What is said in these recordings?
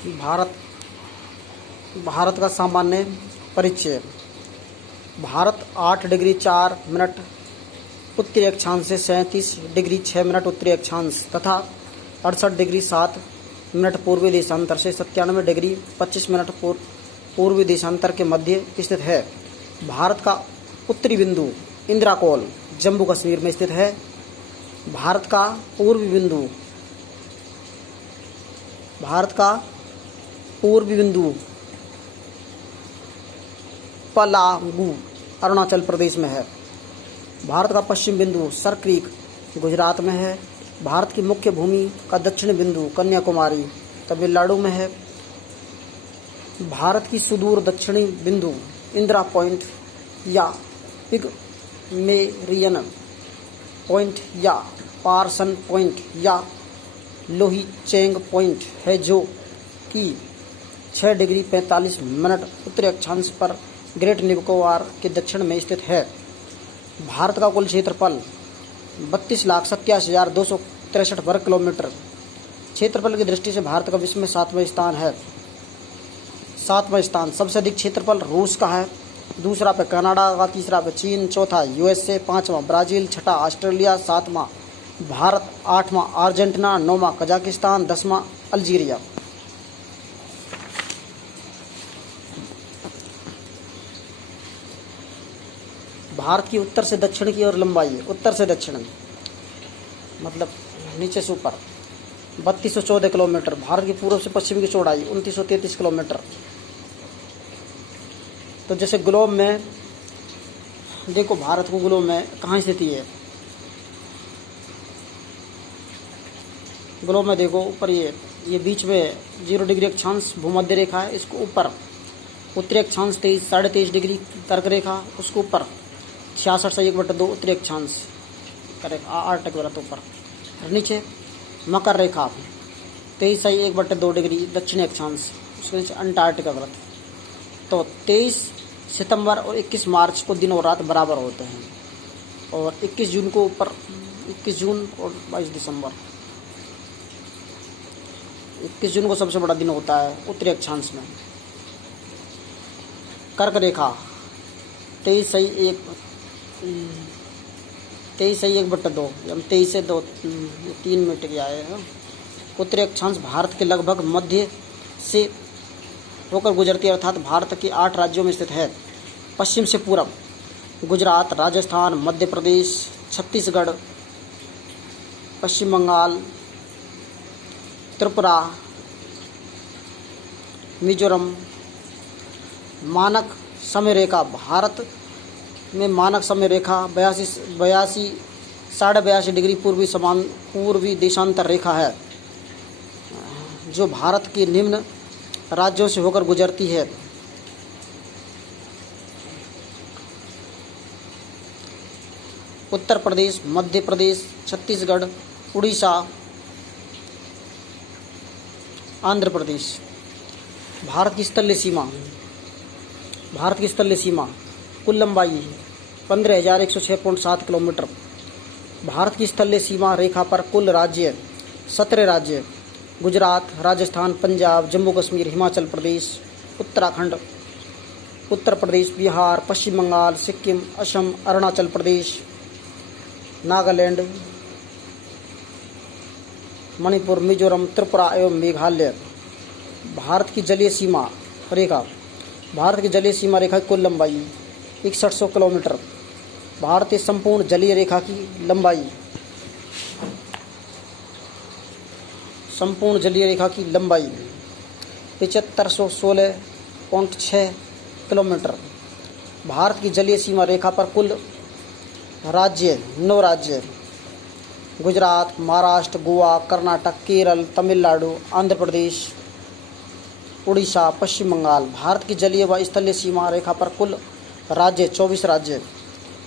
भारत भारत का सामान्य परिचय। भारत 8 डिग्री 4 मिनट उत्तरी अक्षांश से 37 डिग्री 6 मिनट उत्तरी अक्षांश तथा 68 डिग्री 7 मिनट पूर्वी देशांतर से 97 डिग्री 25 मिनट पूर्वी देशांतर के मध्य स्थित है। भारत का उत्तरी बिंदु इंद्राकोल जम्मू कश्मीर में स्थित है। भारत का पूर्वी बिंदु पलागू अरुणाचल प्रदेश में है। भारत का पश्चिम बिंदु सर क्रीक गुजरात में है। भारत की मुख्य भूमि का दक्षिण बिंदु कन्याकुमारी तमिलनाडु में है। भारत की सुदूर दक्षिणी बिंदु इंदिरा पॉइंट या पिगमेरियन पॉइंट या पार्सन पॉइंट या लोहीचेंग पॉइंट है, जो कि 6 डिग्री 45 मिनट उत्तरी अक्षांश पर ग्रेट निकोबार के दक्षिण में स्थित है। भारत का कुल क्षेत्रफल 32,87,263 वर्ग किलोमीटर। क्षेत्रफल की दृष्टि से भारत का विश्व में 7वां स्थान है। 7वां स्थान सबसे अधिक क्षेत्रफल रूस का है, दूसरा पे कनाडा का, तीसरा पे चीन, चौथा यूएसए, पांचवां ब्राज़ील, छठा ऑस्ट्रेलिया, सातवां भारत, आठवां अर्जेंटीना, नौवां कजाकिस्तान, 10वां अल्जीरिया। भारत की उत्तर से दक्षिण की ओर लंबाई, उत्तर से दक्षिण मतलब नीचे से ऊपर 3214 किलोमीटर। भारत की पूर्व से पश्चिम की चौड़ाई 2933 किलोमीटर। तो जैसे ग्लोब में देखो, भारत को ग्लोब में कहाँ स्थिति है, ग्लोब में देखो ऊपर ये बीच में 0 डिग्री अक्षांश भूमध्य रेखा है, इसको ऊपर उत्तरी अक्षांश 23.5 डिग्री कर्क रेखा, उसको ऊपर 66 से 1/2 उत्तरी अक्षांश आर्कटिक व्रत ऊपर, नीचे मकर रेखा 23 से 1/2 डिग्री दक्षिणी अक्षांश, उसके नीचे अंटार्कटिका व्रत। तो 23 सितंबर और 21 मार्च को दिन और रात बराबर होते हैं, और 21 जून को ऊपर 21 जून और 22 दिसंबर। 21 जून को सबसे बड़ा दिन होता है उत्तरी अक्षांश में। कर्क रेखा 23 से 1/2 हम 23 से 2 3 मिनट गया है। उत्तरी अक्षांश भारत के लगभग मध्य से होकर गुजरती है, अर्थात भारत के 8 राज्यों में स्थित है। पश्चिम से पूरब गुजरात, राजस्थान, मध्य प्रदेश, छत्तीसगढ़, पश्चिम बंगाल, त्रिपुरा, मिजोरम। मानक समय रेखा भारत में मानक समय रेखा 82.5 डिग्री पूर्वी देशांतर रेखा है, जो भारत के निम्न राज्यों से होकर गुजरती है। उत्तर प्रदेश, मध्य प्रदेश, छत्तीसगढ़, उड़ीसा, आंध्र प्रदेश। भारत की स्थलीय सीमा कुल लंबाई 15,106.7 किलोमीटर। भारत की स्थलीय सीमा रेखा पर कुल राज्य 17 राज्य गुजरात, राजस्थान, पंजाब, जम्मू कश्मीर, हिमाचल प्रदेश, उत्तराखंड, उत्तर प्रदेश, बिहार, पश्चिम बंगाल, सिक्किम, असम, अरुणाचल प्रदेश, नागालैंड, मणिपुर, मिजोरम, त्रिपुरा एवं मेघालय। भारत की जलीय सीमा रेखा की कुल लंबाई 6100 किलोमीटर। भारतीय संपूर्ण जलीय रेखा की लंबाई 7516.6 किलोमीटर। भारत की जलीय सीमा रेखा पर कुल राज्य 9 राज्य गुजरात, महाराष्ट्र, गोवा, कर्नाटक, केरल, तमिलनाडु, आंध्र प्रदेश, उड़ीसा, पश्चिम बंगाल। भारत की जलीय व स्थलीय सीमा रेखा पर कुल राज्य 24 राज्य।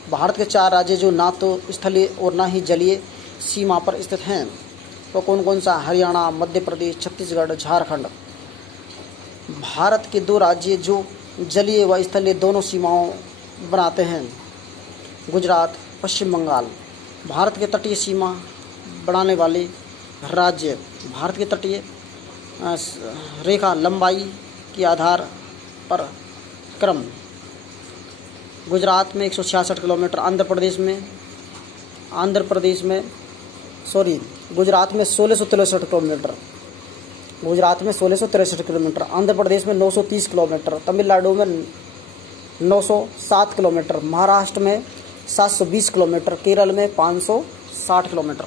भारत के 4 राज्य जो ना तो स्थलीय और ना ही जलीय सीमा पर स्थित हैं, तो कौन कौन सा? हरियाणा, मध्य प्रदेश, छत्तीसगढ़, झारखंड। भारत के 2 राज्य जो जलीय व स्थलीय दोनों सीमाओं बनाते हैं, गुजरात, पश्चिम बंगाल। भारत के तटीय सीमा बनाने वाले राज्य, भारत के तटीय रेखा लंबाई के आधार पर क्रम। गुजरात में 166 किलोमीटर, गुजरात में 1663 किलोमीटर, आंध्र प्रदेश में 930 किलोमीटर, तमिलनाडु में 907 किलोमीटर, महाराष्ट्र में 720 किलोमीटर, केरल में 560 किलोमीटर।